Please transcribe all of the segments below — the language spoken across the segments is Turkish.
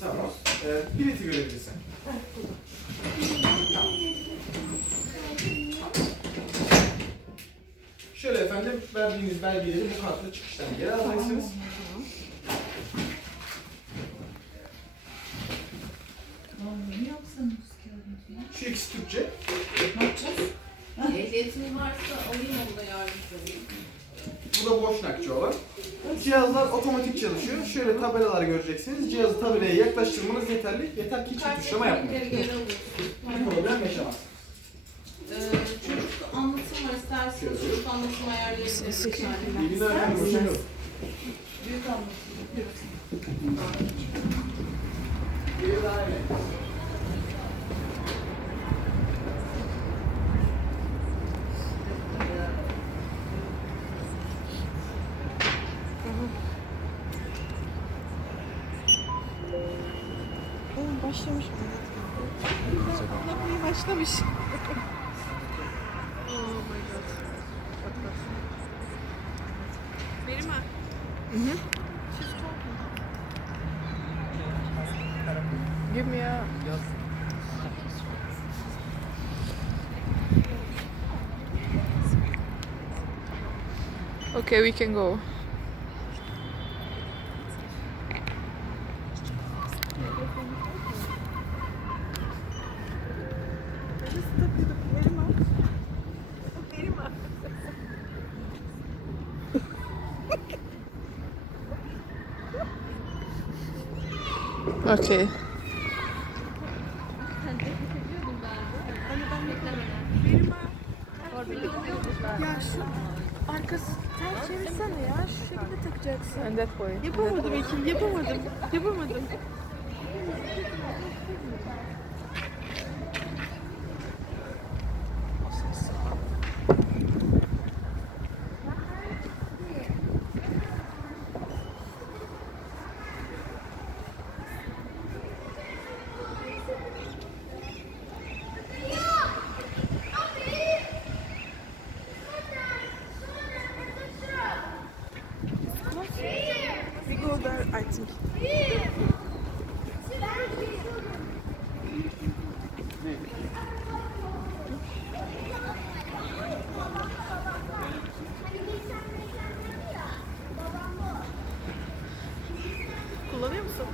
Tamam. Bileti görebilirsin. Şöyle efendim, verdiğiniz belgeleri bu kartla çıkıştan geri alacaksınız. Şu ikisi Türkçe. Ne yapacağız? Ehliyetiniz varsa alayım, onu da yardımcı olayım. Bu da boşnakçı olan. Cihazlar otomatik çalışıyor. Şöyle tabelalar göreceksiniz. Cihazı tabelaya yaklaştırmanız yeterli. Yeter ki çift tuşlama yapmayın. Bir problem yaşamaz. Çocuk anlatım var, isterseniz çocuk anlatım ayarlayabilirsiniz. Bilgini öğrendim, hoşçakalın. Büyük anlatım. Geri daha iyi. Başlamış. Anlatmaya başlamış. Oh my god. Benim ha. She's talking. Give me a... Okay, we can go. Okay. Ya şu arkası ters çevirsene ya. Şu şekilde takacaksın. And that way. Yapamadım Ekin. Yapamadım. We go there, I think. Kullanıyor musun?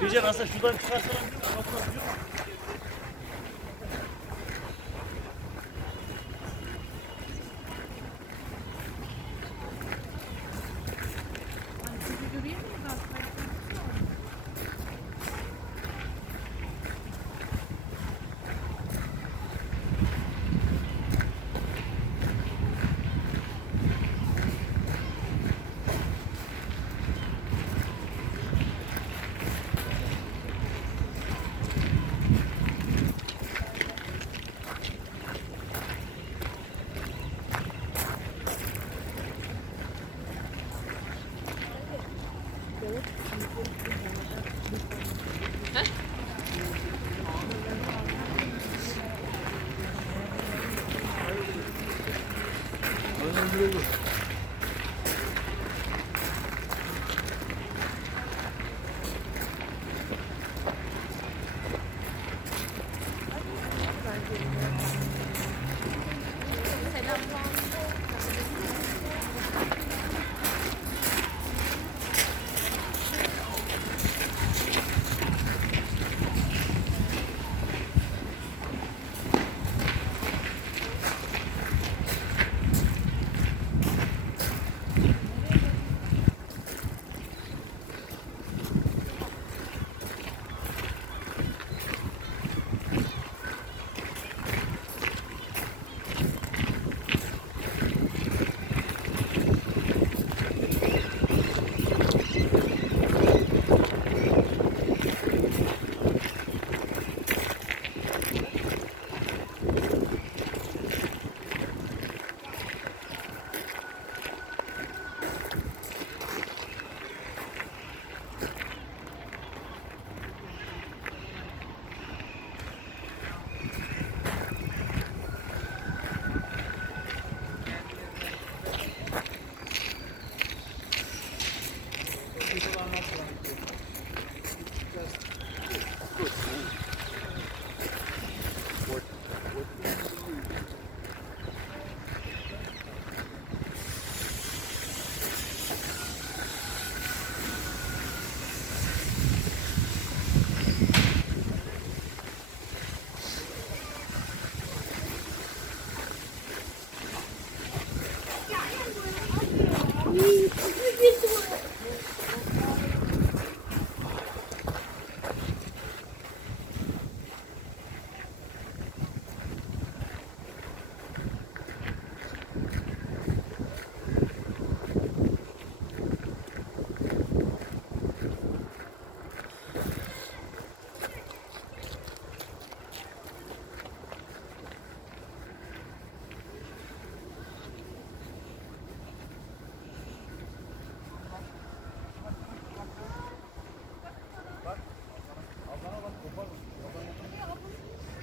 Gece nasıl şuradan çıkarsan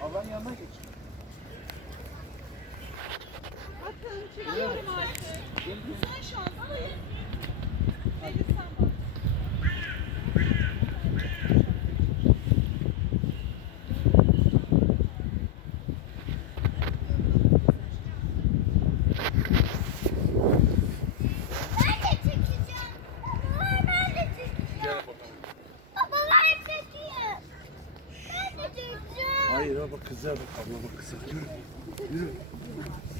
Ablanın yanına geç. Bakın çıkıyorum artık. Son şans alayım. Hadi sen bak. Ben de çekeceğim. Ben de çekeceğim. Baba ben çekeyim. Ben de çekeceğim. Hayır bak kızlar bak abla bak kızlar. Yürü. Yürü.